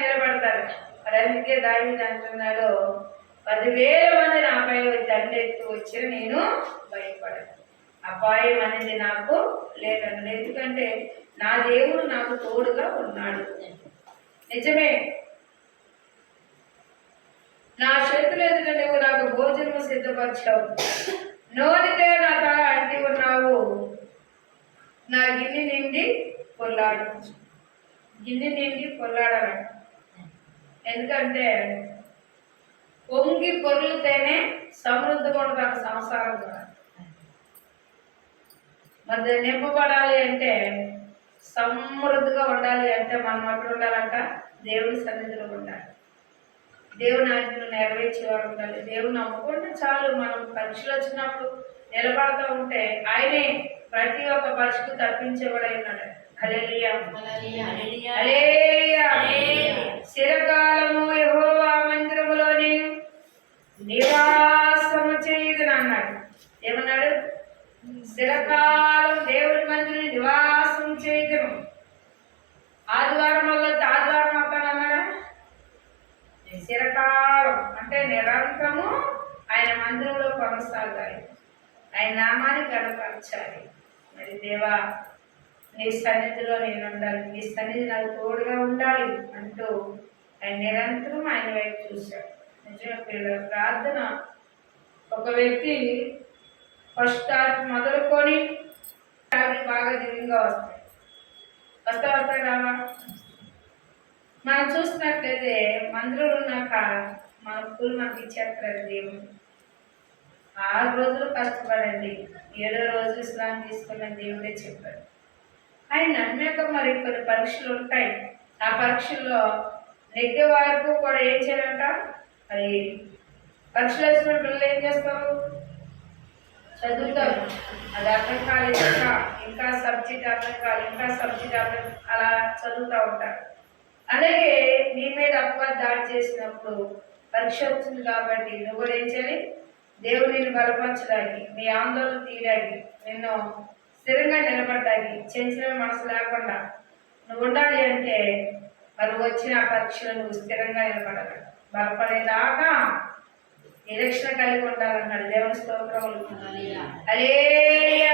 నిలబడతారు. మరి అందుకే దావీదు అంటున్నాడు, 10,000 మంది నాపై దండెత్తి వచ్చిన నేను భయపడను, అపాయం అనేది నాకు లేదన్నాడు. ఎందుకంటే నా దేవుడు నాకు తోడుగా ఉన్నాడు. నిజమే, నా చేతులు ఎదుట నువ్వు నాకు భోజనము సిద్ధపరిచావు, నోటితో నా తల అంటి ఉన్నావు, నా గిన్నె నిండి పొల్లాడు. గిన్నె నిండి పొల్లాడాలి. ఎందుకంటే పొంగి పొర్లితేనే సమృద్ధిగా ఉంటుంది సంసారం కూడా. మరి నింపబడాలి అంటే, సమృద్ధిగా ఉండాలి అంటే మనం అక్కడ ఉండాలంట, దేవుడి సన్నిధిలో ఉండాలి, దేవుని ఆజ్ఞలు నెరవేర్చేవారు ఉండాలి. దేవుని నమ్ముకుంటే చాలు. మనం పరీక్షలు వచ్చినప్పుడు నిలబడతా ఉంటే ఆయనే ప్రతి ఒక్క పరీక్షకు తప్పించేవాడై ఉన్నాడు. హల్లెలూయా, హల్లెలూయా. చిరకాలము యెహోవా మందిరములోని నివాసము చేయదును అన్నాడు. ఏమన్నాడు? చిరకాలం దేవుడి మందిరం నివాసం చేయదును. ఆదివారం ఆదివారం వస్తానన్నాడా? చిరకాలం అంటే నిరంతరము ఆయన మందిరంలో కొనసాగాలి, ఆయన నామాన్ని కనపరచాలి. మరి దేవా, నీ సన్నిధిలో నేను ఉండాలి, నీ సన్నిధి నాకు తోడుగా ఉండాలి అంటూ ఆయన నిరంతరం ఆయన వైపు చూశాడు. నిజమే పిల్లల ప్రార్థన ఒక వ్యక్తి ఫస్ట్ మొదలుకొని బాగా దివ్యంగా వస్తాయి రావా. మనం చూసినట్లయితే మందిరంలో ఉన్నాక మన పూలు మనకి ఇచ్చేస్తారు దేవుడు. 6 రోజులు కష్టపడండి, 7వ రోజు విశ్రాంతి తీసుకుని దేవుడే చెప్పాడు. ఆయన నమ్మాక మరి కొన్ని పరీక్షలు ఉంటాయి. ఆ పరీక్షల్లో నెగ్గే వరకు కూడా ఏం చేయాలంట? మరి పరీక్షలు వచ్చిన పిల్లలు ఏం చేస్తారు? చదువుతారు. అది అర్థం కాలేదు, ఇంకా సబ్జెక్ట్ అర్థం కాలేదు, ఇంకా సబ్జెక్ట్ అర్థం, అలా చదువుతూ ఉంటారు. అలాగే నీ మీద అపవాది దాడి చేసినప్పుడు పరీక్ష వచ్చింది కాబట్టి నువ్వు కూడా ఏం చేయాలి? దేవుడిని బలపరచడానికి, నీ ఆందోళన తీయడానికి, నిన్ను స్థిరంగా నిలబడడానికి, చెంచిన మనసు లేకుండా నువ్వు ఉండాలి అంటే మరి వచ్చిన పరీక్షలు నువ్వు స్థిరంగా నిలబడాలి. బలపడేదాకా నిరీక్షణ కలిగి ఉండాలన్నాడు. దేవుని స్తోత్రములు. హల్లెలూయా.